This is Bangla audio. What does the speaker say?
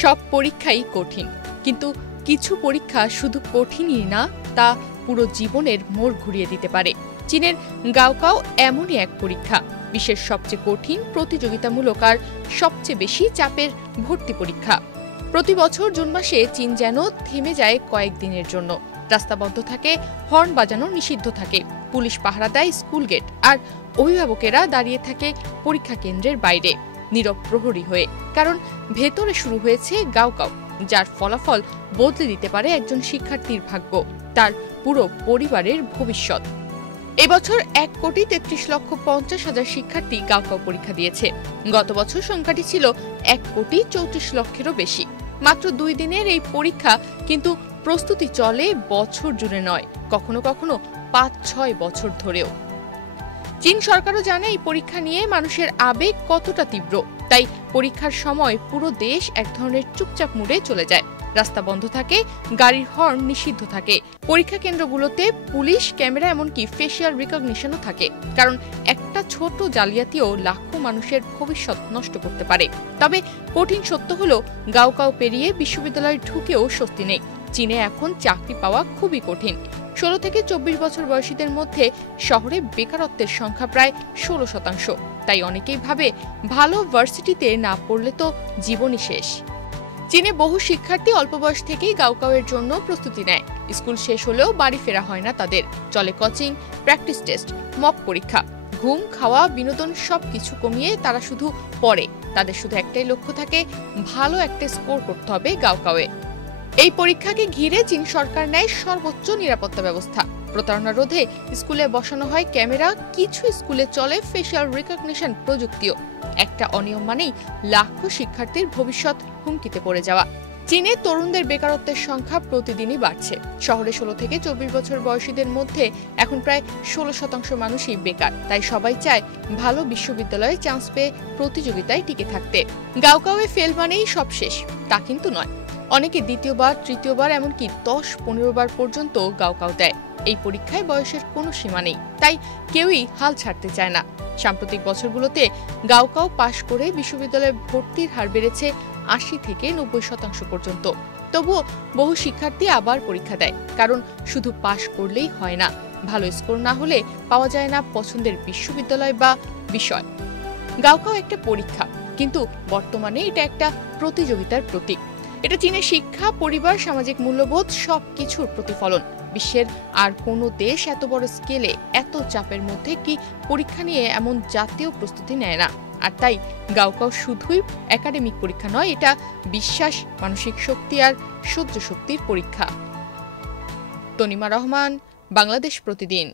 সব পরীক্ষাই কঠিন, কিন্তু কিছু পরীক্ষা শুধু কঠিনই না, তা পুরো জীবনের মোড় ঘুরিয়ে দিতে পারে। চীনের গাওকাও এমনই এক পরীক্ষা, বিশ্বের সবচেয়ে কঠিন, প্রতিযোগিতামূলক আর সবচেয়ে বেশি চাপের ভর্তি পরীক্ষা। প্রতি বছর জুন মাসে চীন যেন থেমে যায় কয়েকদিনের জন্য। রাস্তা বন্ধ থাকে, হর্ন বাজানো নিষিদ্ধ থাকে, পুলিশ পাহারা দেয় স্কুল গেট, আর অভিভাবকেরা দাঁড়িয়ে থাকে পরীক্ষা কেন্দ্রের বাইরে নীরব প্রহরী হয়ে। কারণ ভেতরে শুরু হয়েছে গাওকাও, যার ফলাফল বদলে দিতে পারে একজন শিক্ষার্থীর ভাগ্য, তার পুরো পরিবারের ভবিষ্যৎ। এবছর 1,33,50,000 শিক্ষার্থী গাওকাও পরীক্ষা দিয়েছে। গত বছর সংখ্যাটি ছিল 1,34,00,000-এরও বেশি। মাত্র 2 দিনের এই পরীক্ষা, কিন্তু প্রস্তুতি চলে বছর জুড়ে নয়, কখনো কখনো 5-6 বছর ধরেও। চীন সরকারও জানে এই পরীক্ষা নিয়ে মানুষের আবেগ কতটা তীব্র, তাই পরীক্ষার সময় পুরো দেশ এক ধরনের চুপচাপ মুডে চলে যায়। রাস্তা বন্ধ থাকে, গাড়ির হর্ন নিষিদ্ধ থাকে, পরীক্ষা কেন্দ্রগুলোতে পুলিশ, ক্যামেরা, এমনকি ফেসিয়াল রিকগনিশনও থাকে। কারণ একটা ছোট জালিয়াতিও লাখো মানুষের ভবিষ্যৎ নষ্ট করতে পারে। তবে কঠিন সত্য হলো, গাওকাও পেরিয়ে বিশ্ববিদ্যালয়ে ঢুকেও স্বস্তি নেই। চীনে এখন চাকরি পাওয়া খুবই কঠিন। 16 থেকে 24 বছর বয়সীদের মধ্যে শহরে বেকারত্বের সংখ্যা প্রায় 16%। তাই অনেকেই ভাবে, ভালো ভার্সিটিতে না পড়লে তো জীবনই শেষ। চীনে বহু শিক্ষার্থী অল্প বয়স থেকেই গাওকাওয়ের জন্য প্রস্তুতি নেয়। স্কুল শেষ হলেও বাড়ি ফেরা হয় না তাদের। চলে কোচিং, প্র্যাকটিস টেস্ট, মক পরীক্ষা। ঘুম, খাওয়া, বিনোদন সবকিছু কমিয়ে তারা শুধু পড়ে। তাদের শুধু একটাই লক্ষ্য থাকে, ভালো একটা স্কোর করতে হবে গাওকাওয়ে। এই পরীক্ষাকে ঘিরে চীন সরকার নেয় সর্বোচ্চ নিরাপত্তা ব্যবস্থা। প্রতারণা রোধে স্কুলে বসানো হয় ক্যামেরা, কিছু স্কুলে চলে ফেসিয়াল রিকগনিশন প্রযুক্তিও। একটা অনিয়ম মানেই লাখো শিক্ষার্থীর ভবিষ্যৎ হুমকিতে পড়ে যাওয়া। চীনে তরুণদের বেকারত্বের সংখ্যা প্রতিদিনই বাড়ছে। শহরে 16 থেকে 24 বছর বয়সীদের মধ্যে এখন প্রায় 16% মানুষই বেকার। তাই সবাই চায় ভালো বিশ্ববিদ্যালয়ে চান্স পেয়ে প্রতিযোগিতায় টিকে থাকতে। গাওকাওয়ে ফেল মানেই সব শেষ, তা কিন্তু নয়। অনেকে দ্বিতীয়বার, তৃতীয়বার, এমনকি 10-15 বার পর্যন্ত গাওকাও দেয়। এই পরীক্ষায় বয়সের কোনো সীমা নেই, তাই কেউই হাল ছাড়তে চায় না। সাম্প্রতিক বছরগুলোতে গাওকাও পাশ করে বিশ্ববিদ্যালয়ে ভর্তির হার বেড়েছে 80 থেকে 90% পর্যন্ত। তবুও বহু শিক্ষার্থী আবার পরীক্ষা দেয়, কারণ শুধু পাশ করলেই হয় না, ভালো স্কোর না হলে পাওয়া যায় না পছন্দের বিশ্ববিদ্যালয় বা বিষয়। গাওকাও একটা পরীক্ষা, কিন্তু বর্তমানে এটা একটা প্রতিযোগিতার প্রতীক। এটা চীনের শিক্ষা, পরিবার, সামাজিক মূল্যবোধ সবকিছুর প্রতিফলন। বিশ্বের আর কোনো দেশ এত বড় স্কেলে, এত চাপের মধ্যে কি পরীক্ষা নিয়ে এমন জাতীয় প্রস্তুতি নেয় না। আর তাই গাওকাও শুধুই একাডেমিক পরীক্ষা নয়, এটা বিশ্বাস, মানসিক শক্তি আর সহ্য শক্তির পরীক্ষা। তনিমা রহমান, বাংলাদেশ প্রতিদিন।